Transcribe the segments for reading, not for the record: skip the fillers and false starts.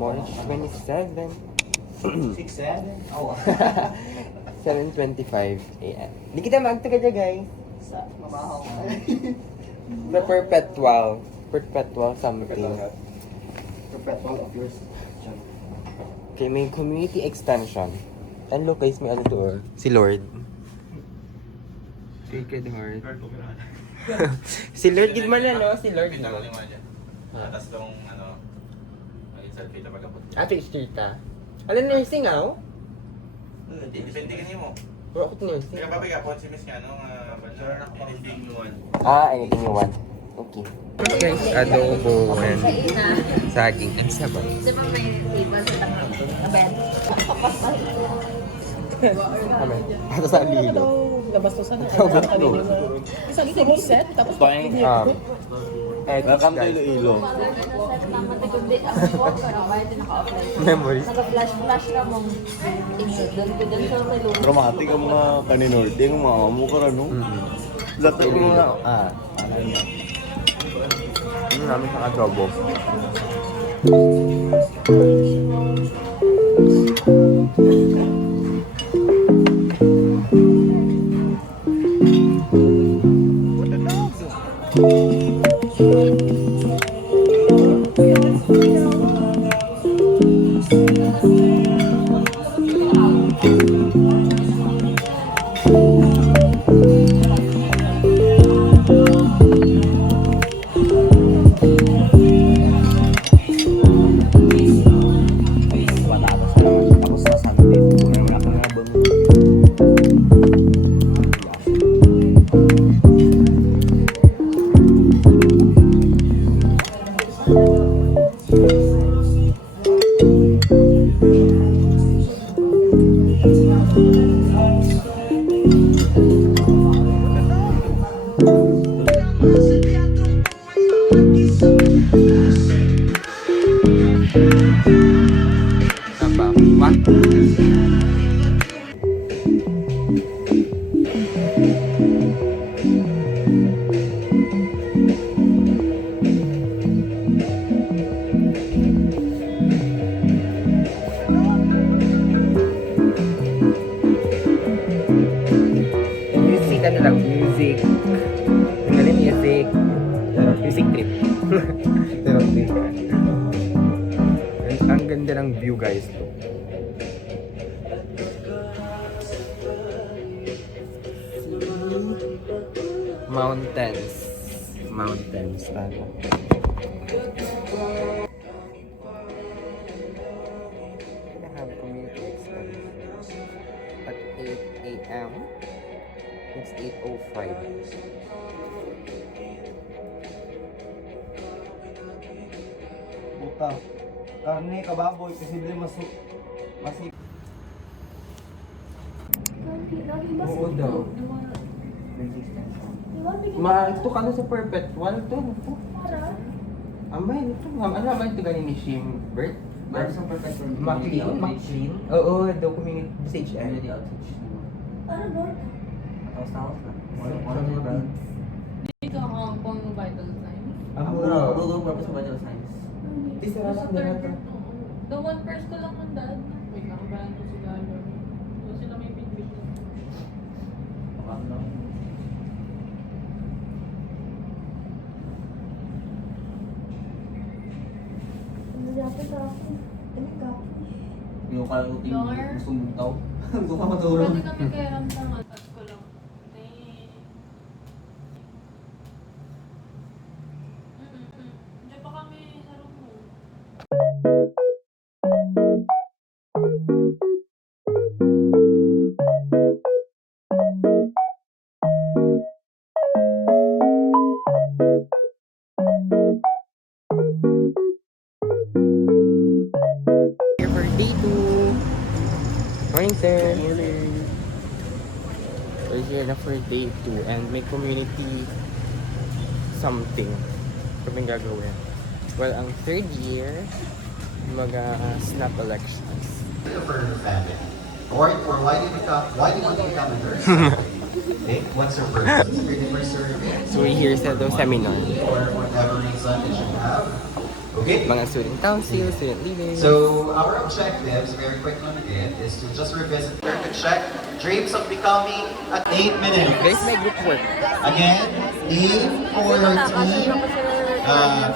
March 27. 6-7? Oh. 7:25 a.m. Hindi kita magtaga dyan, guys. Sa mabahaw. The perpetual something. Perpetual of yours. Okay, may community extension. And look guys, may ano to si Lord. Sacred Heart. Si Lord, gid man no? Si Lord. Kita mo lima dyan. Tapos itong selfie na pagkapot. Picture ta. Alam nursing ah? Depende ka niyo mo. Pero ako nursing. Kaya pabiga po si Miss Kano, anything you want. Anything you want. Okay. Guys, adobo and saging and sabon. Di ba may table sa tabi? Amen. Ato sa lilo. Nabastusan na. Isang table set, tapos Welcome to Iloilo. Memories. Naka-flash ka mong doon sa may lulo. Dramatic ang mga kaninorte, ang mga mukha no? Lahat ko mga, Ano namin sa adobo? Music trip. Ang ganda ng view guys to. Mountains ano. I have community extension at 8 a.m. It's 8:05. Buta. Karne, kababoy, kasi di masip. Oo daw. Ito ka na sa perpetual to. Amay, ito. Ano naman ito ganin ni Shim Bert? Sa perpetual. McLean? Oo, daw community message eh. Community outreach. Ano ba? Taos na. One of the brands. Dito ang pang vital signs. Google purpose of vital signs. Di sarap Sa na third the one first ko lang ng dad. Wait lang, bayan ko si Galo. So sila may pinbit. Pakam lang. Yung kaluting gusto mong tao. Gusto ka matulog. Pwede kami kaya ramtang at ko lang. Hindi pa kami sa room mo. Morning, sir. Morning. We're here na for day 2 and may community something kaming gagawin. Well, ang third year, snap elections. For family. Or why do you want to become a nurse? Okay, what's your purpose? Your anniversary? So we're here sa the seminar. Or whatever reason that you have. Okay. Mga student council, student leaders. So our objectives, very quick one again, is to just revisit to check dreams of becoming at 8 minutes. There's my group work. Again, name for your team,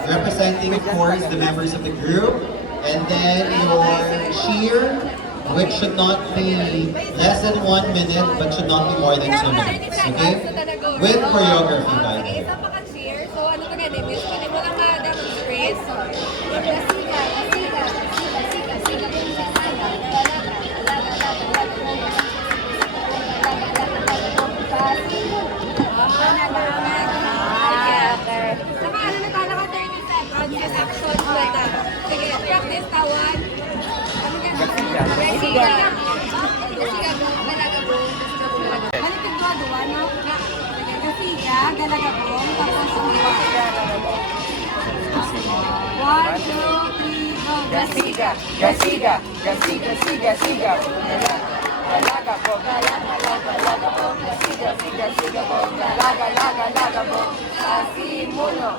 representing of course the members of the group, and then your cheer, which should not be less than 1 minute, but should not be more than 2 minutes. Okay? With choreography, by the way. Isa pa ka-cheer, so ano to ganun, miss, pwede mo lang ma-demonstrate. Siga, saka ano na tala ka 30 seconds, just action like that. Sige, practice tawan. Ano ka? Siga, galaga po. Balik yung duwa, no? Kasiga, galaga po. Tapos sumiwa. 1, 2, 3, go. Gasiga, gasiga, gasiga, siga, siga. Galaga po, galaga po, gasiga, siga, siga po. Galaga po. Asimuno.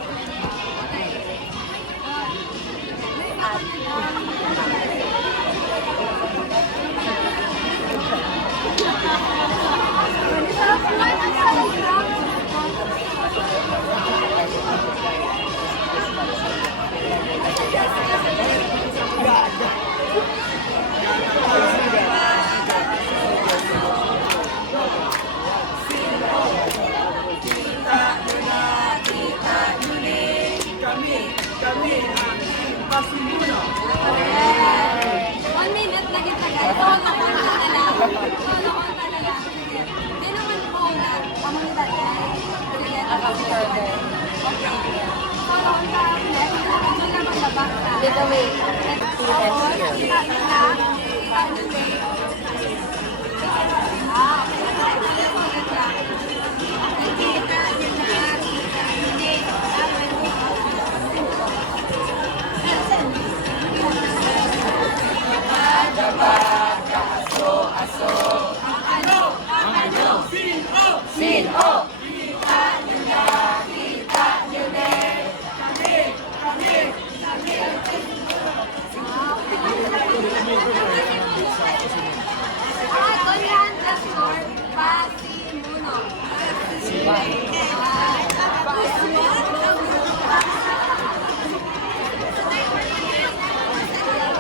One minute na kita guys. Solo konta na lang. Solo konta na lang. Sige. Hindi naman po na. Pamunta guys. Sige. Okay. Solo konta. Next. Ito naman sa back na. Take away.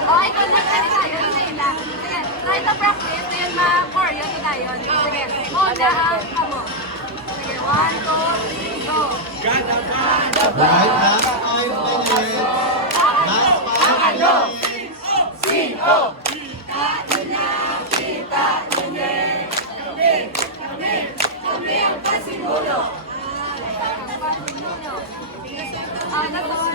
Okay, connect tayo. Sige, try to practice. Then ma-choreo to tayo. Sige, muna ang amo. Sige, 1, 2, 3, go. Right, last 5 minutes. Last 5 minutes. Kami ang pasimuno. That's all.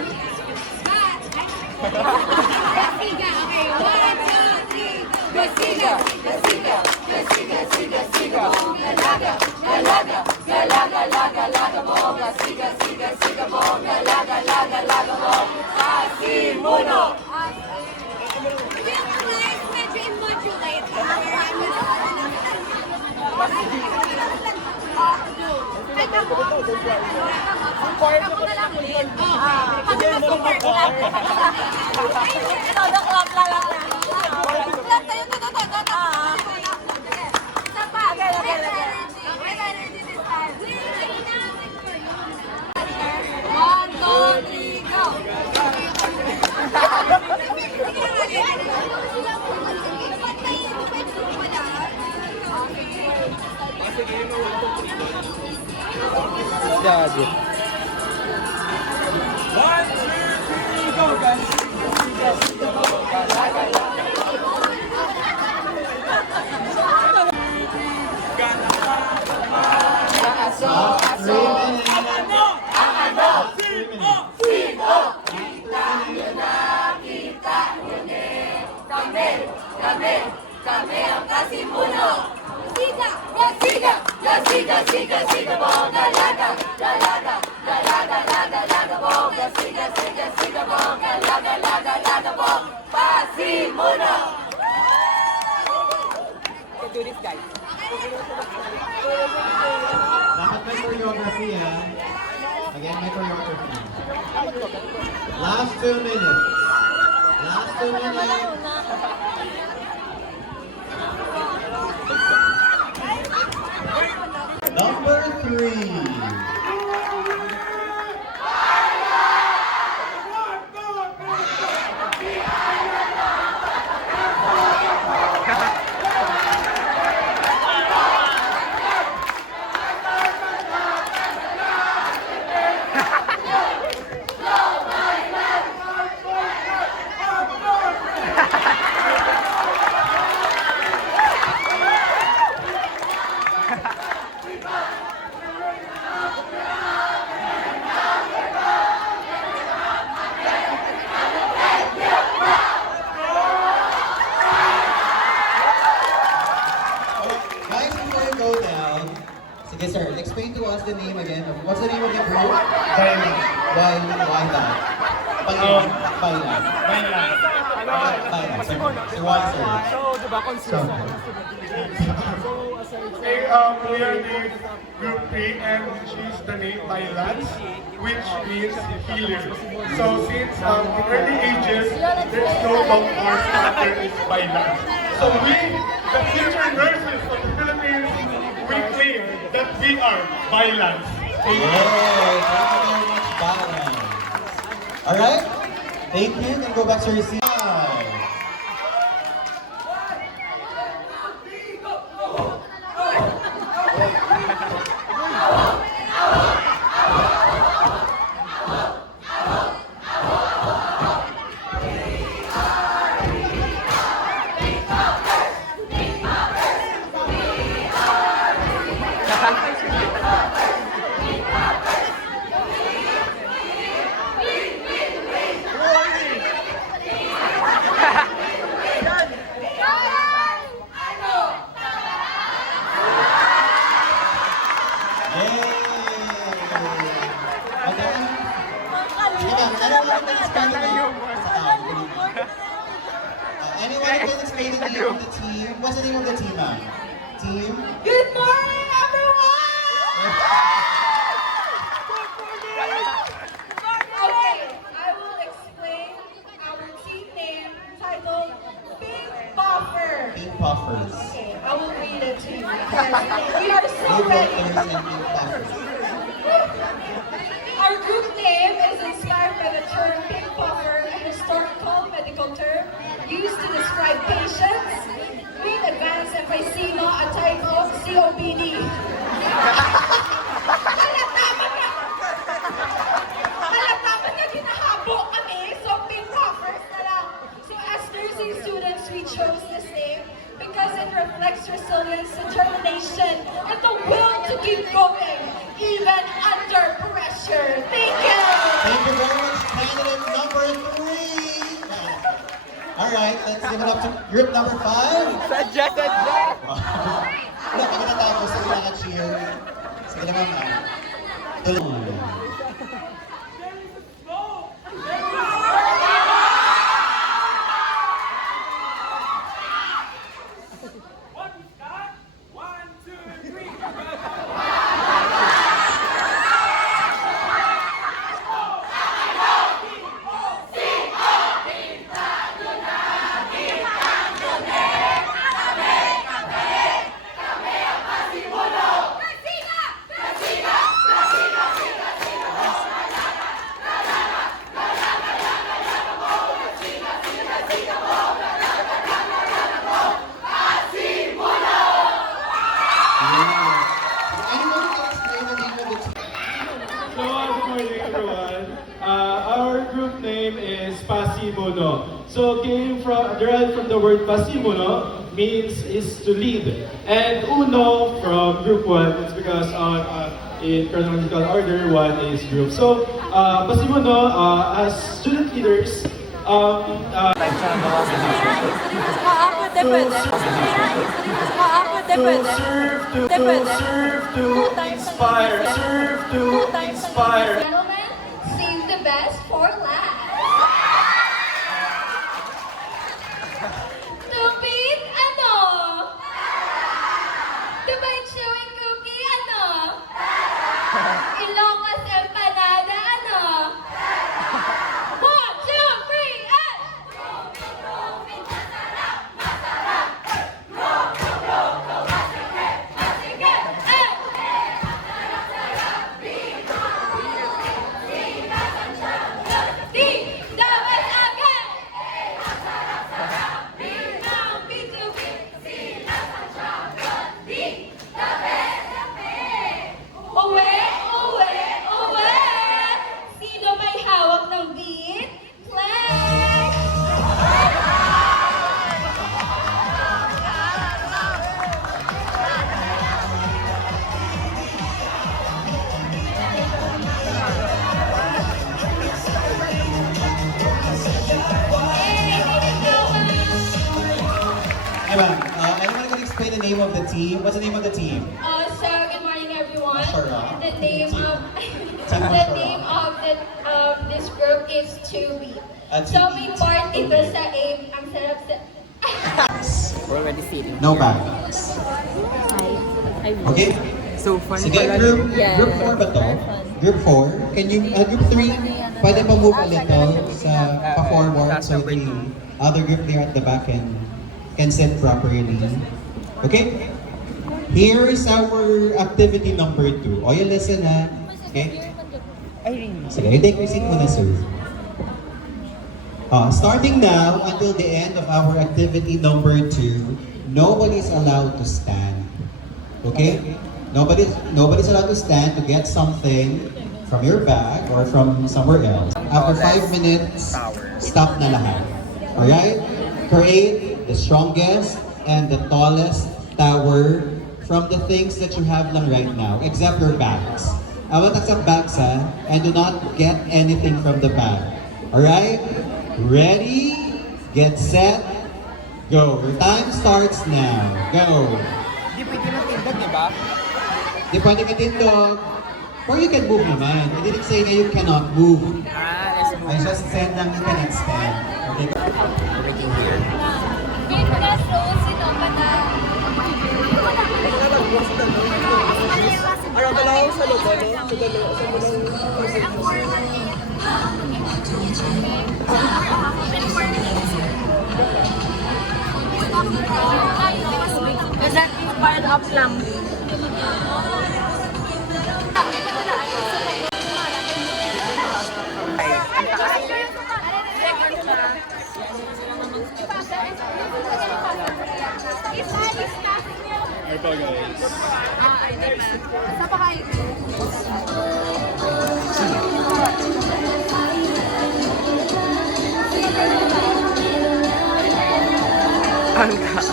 Gasiga, okay. 1, 2, 3, gasiga, gasiga, gasiga, gasiga, gasiga. Galaga, galaga, galaga, laga, laga mo. Gasiga, siga, siga mo. Galaga, laga, laga mo. Pasimuno. Medyo i-modulate. Ako na lang ulit. Super clap. Ito, clap lang. Clap tayo. Isa pa. With energy this time. 1, 2, 3, go. Daddy. Kami Pasimuno! Siga! Gasiga! Gasiga! Siga! Siga! Bongga! Laga! Laga! Laga! Laga! Laga! Bongga! Siga! Siga! Siga! Bongga! Laga! Laga! Laga! Bongga! Pasimuno! Do this, guys. Dapat may choreography, ha? Again, may choreography. Last 2 minutes. Last 2 minutes. Number 3. Guys, before you go down, sige sir, explain to us the name again. What's the name of the group? Violet. Why that? Violet. Violet. So why sir? So, di ba, consistent. We are the group 3 and we choose the name Thailand, which means healer. So since in early ages, there's no doctor, there is Thailand. So we, the future nurses of the Philippines, we claim that we are Thailand. Yay! Thank you very much, Violet. Alright? Thank you. You can go back to your seat. Anyone who can explain the name of the team? What's the name of the team, ma'am? Team? Good morning, everyone! Okay, I will explain our team name titled Pink Buffer. Pink Puffers. Okay, I will read it to you because we are so Good ready. workers and Pink Puffers. Our group name is inspired by the term pink puffer, a historical medical term used to describe patients with advanced emphysema, a type of COPD. Halata ba na ginahabo kami? So pink puffers na lang. So as nursing students, we chose this name because it reflects resilience, determination, and the will to keep going, even under pressure. Thank you! Thank you very much, candidate number 3. Alright, let's give it up to group number 5. Sadya, sadya. Wala kami natapos, sige lang cheer. Sige naman, ma'am. Tuloy. Anyone who can explain the name of the team? So, good morning everyone. Our group name is Pasimuno. So, derived from the word Pasimuno, means is to lead. And Uno from group 1, it's because in chronological order, 1 is group. So, Pasimuno, as student leaders, pwede, pwede. Pwede, pwede. Pwede, pwede. Two times Gentlemen, save the best for last. Tupid, ano? Dubai chewing cookie, ano? Ilocos empanada, ano? 1, 2, 3, and... Uwe, uwe, uwe! Sino may hawak ng beat? Play! Hey, ma'am, anyone can explain the name of the team? What's the name of the team? So good morning, everyone. Ashara. The name of Team the Ashara. name of this group is 2B. Ah, So 2B. may part ito sa aim. Ang sarap sa... We're already sitting. No bags. Okay? So fun Sige, pala. group 4 ba to? Group 4? Can you, group 3, pwede pa move a little sa pa-forward so the other group there at the back can sit properly. Okay? Here is our activity number 2. O, you listen ha. Okay? Sige, you take your seat muna, sir. Starting now until the end of our activity number 2, nobody's allowed to stand. Okay? Nobody's allowed to stand to get something from your bag or from somewhere else. After 5 minutes, stop na lahat. Alright? Create the strongest and the tallest tower from the things that you have lang right now, except your bags. I want to accept bags ha, and do not get anything from the bag. Alright? Ready? Get set? Go. Your time starts now. Go. Di pwede matindog, di ba? Di pwede ka tindog. Or you can move naman. I didn't say that you cannot move. Let's move. I just said lang you cannot stand. Okay? Everything here. Is that part of lang? Ito guys. Ang taas.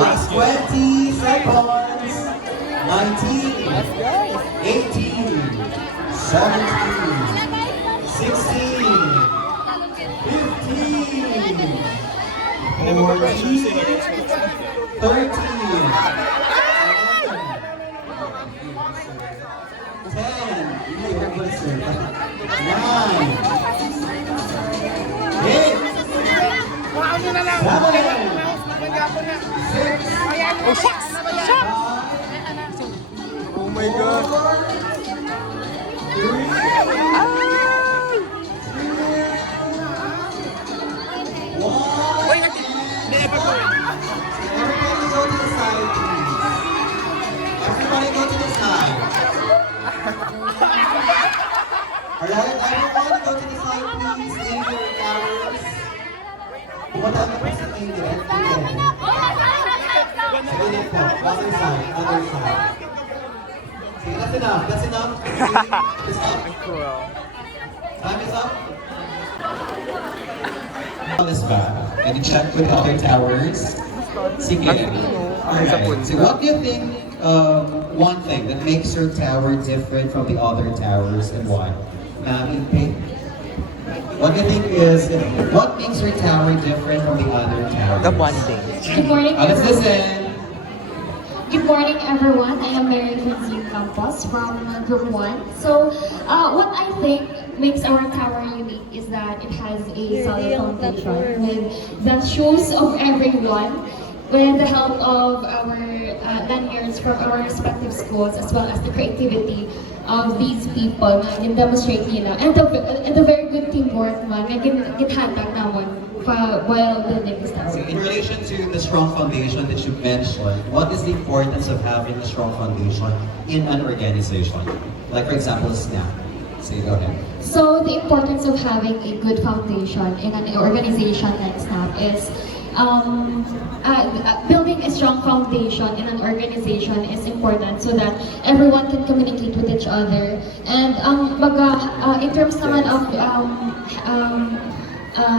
Last 20 seconds. 19, 18, 17, 16, 15, 14, Oh my God. Wait, natin. Everybody go to the side. Alright, everyone go to the side, please. Leave your towels. Pumunta mo po sa indirect. Sige na po. Other side. Other side. Sige, that's enough. That's enough. It's up. Cool. Time is up. On this back. And you check with other towers. Sige. Alright. So what do you think one thing that makes your tower different from the other towers and why? In pink. What do you think is, what makes your tower different from the other towers? The bonding. Good morning, Let's everyone. listen. Good morning, everyone. I am Mary Quincy Campos from Group 1. So, what I think makes our tower unique is that it has a solid foundation with the shoes of everyone, with the help of our lanyards from our respective schools, as well as the creativity of these people na demonstrate nila. And the very good teamwork man na ginhatag namon while building this tower. In relation to the strong foundation that you mentioned, what is the importance of having a strong foundation in an organization? Like for example, SNAP. So go ahead. So the importance of having a good foundation in an organization like SNAP is building a strong foundation in an organization is important so that everyone can communicate with each other. And in terms naman of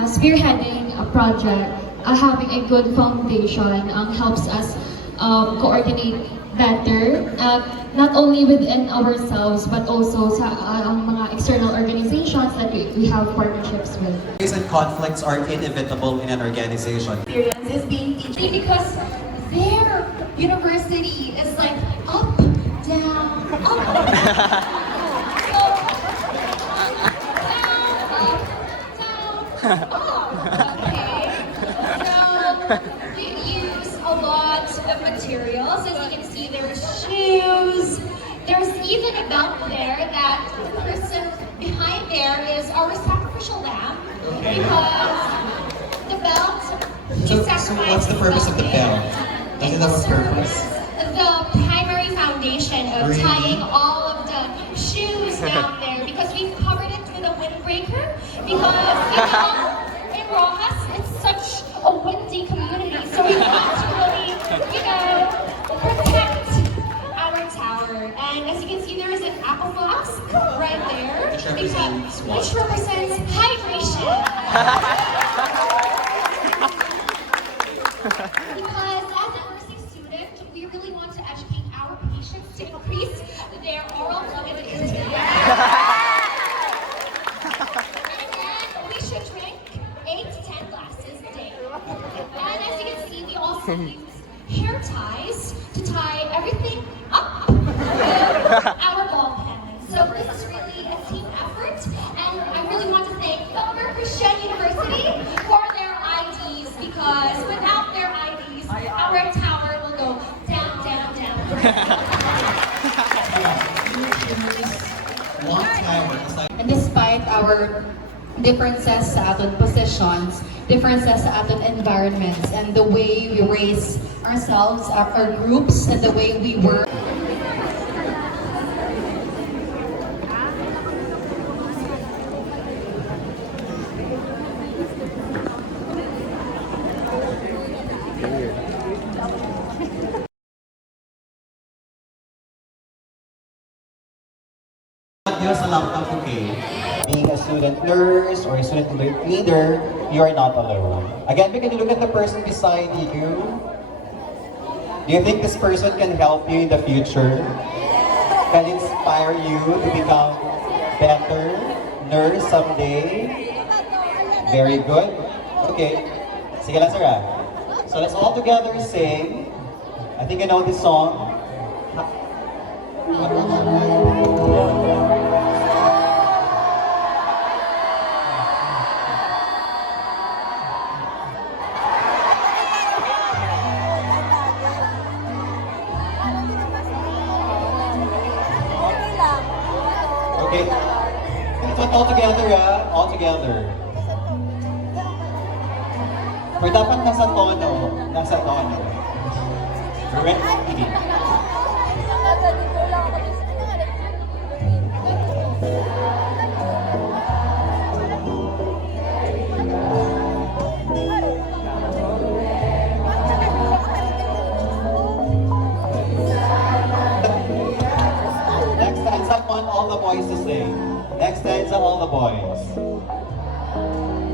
spearheading a project, having a good foundation helps us coordinate better, not only within ourselves but also sa mga external organizations that we have partnerships with. And conflicts are inevitable in an organization. Experience is being teaching because their university is like up, down, up. So, down, okay. So we use a lot of materials. As you can see, there's shoes. There's even a belt there that the person behind there is our sacrificial lamb because the belt. So what's the purpose of the belt? Does it have a purpose? The primary foundation of Really? tying all of the shoes down there because we've covered it with a windbreaker because in Rojas it's such a windy community, so we want to really, protect our tower. And as you can see, there is an apple box right there which represents hydration. Because as a nursing student, we really want to educate our patients to increase their oral fluid intake. And we should drink 8 to 10 glasses a day. And as you can see, we also use hair ties to tie everything up with our ball pens. So this is really a team effort, and I really want to thank Philbert Christian University for their IDs because without their IDs, our tower will go down, down, down. One tower is like And despite our differences sa aton positions, differences sa aton environments, and the way we raise ourselves, our groups, and the way we work. Dios sa laptop, okay? Being a student nurse or a student leader, you are not alone. Again, can you look at the person beside you? Do you think this person can help you in the future? Can inspire you to become better nurse someday? Very good. Okay. Sige lang, sir. So let's all together sing. I think you know this song. Okay. All together, all together. Pero dapat nasa tono. Nasa tono. Ready? Next stanza, I want all the boys to sing. Next stanza, all the boys.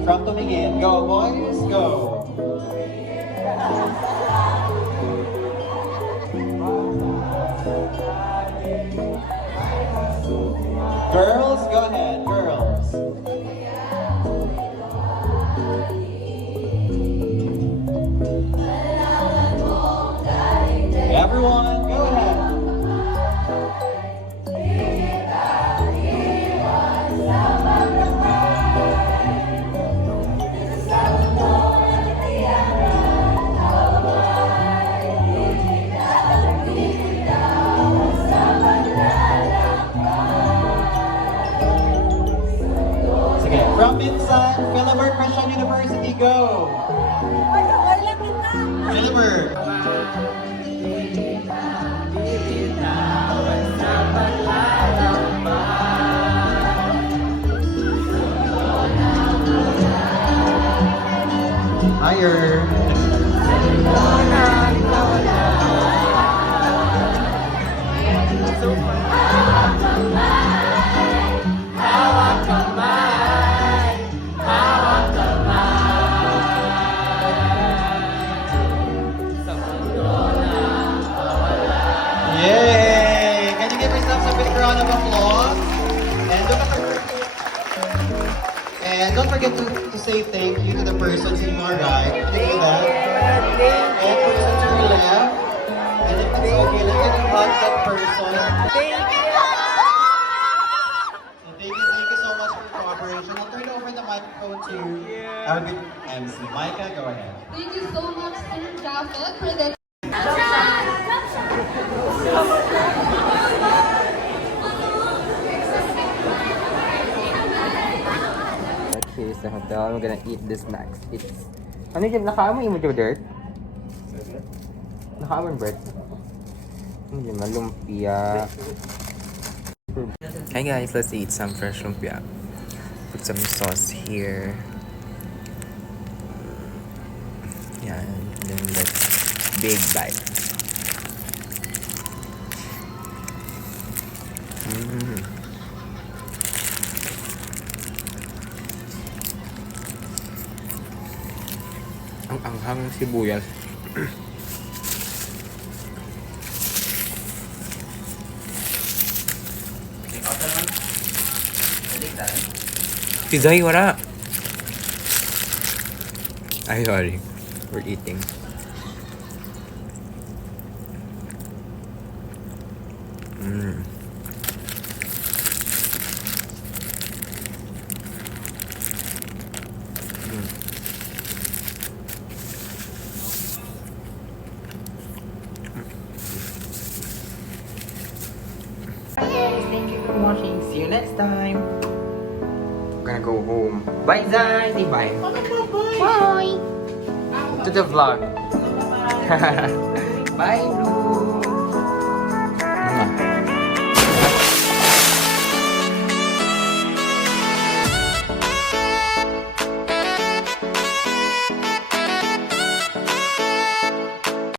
From tumingin, go boys, go. Girls, go ahead, girls. Everyone, go ahead. Sige, from Minsan, Philibert Christian University, go! Philibert! Higher! Yay! Can you give yourselves a big round of applause? And don't forget to say thank you to the persons in your right. Can you do that? And person to your left. And if it's okay, let's get a hug that person. So thank you so much for your cooperation. I'll turn over the microphone to our good MC. Micah, go ahead. Thank you so much, Sir Japheth, for that. Okay, sa hotel, I'm gonna eat this next. It's... Ano yun? Nakaamoy mo yung dirt? Nakaamoy bread? Hindi, malumpia. Hi guys, let's eat some fresh lumpia. Put some sauce here. Yeah, and then let's big bite. Ang anghang ng sibuyas. Si Zoe, wala. Ay, sorry. We're eating. Thank you for watching. See you next time. I'm gonna go home. Bye, Zai. Say bye. Bye. To the vlog. Bye, Blue.